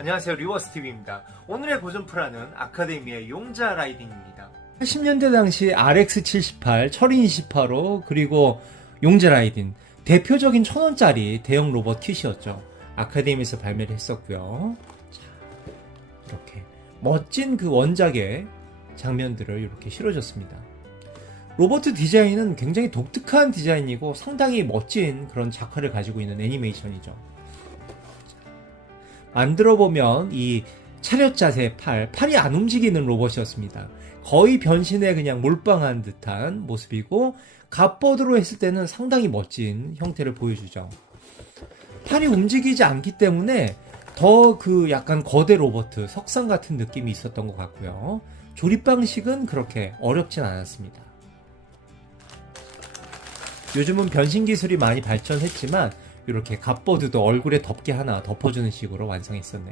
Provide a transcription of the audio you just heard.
안녕하세요 리워스TV입니다. 오늘의 고전 프라는 아카데미의 용자 라이딩입니다. 80년대 당시 RX78, 철인 28호 그리고 용자 라이딩 대표적인 천원짜리 대형 로봇 킷이었죠. 아카데미에서 발매를 했었고요. 자, 이렇게 멋진 그 원작의 장면들을 이렇게 실어줬습니다. 로봇 디자인은 굉장히 독특한 디자인이고 상당히 멋진 그런 작화를 가지고 있는 애니메이션이죠. 만들어 보면 이 차렷 자세 팔, 팔이 안 움직이는 로봇이었습니다. 거의 변신에 그냥 몰빵한 듯한 모습이고 갑보드로 했을 때는 상당히 멋진 형태를 보여주죠. 팔이 움직이지 않기 때문에 더 그 약간 거대 로봇, 석상 같은 느낌이 있었던 것 같고요. 조립 방식은 그렇게 어렵진 않았습니다. 요즘은 변신 기술이 많이 발전했지만 이렇게 갑보드도 얼굴에 덮개 하나 덮어주는 식으로 완성했었네요.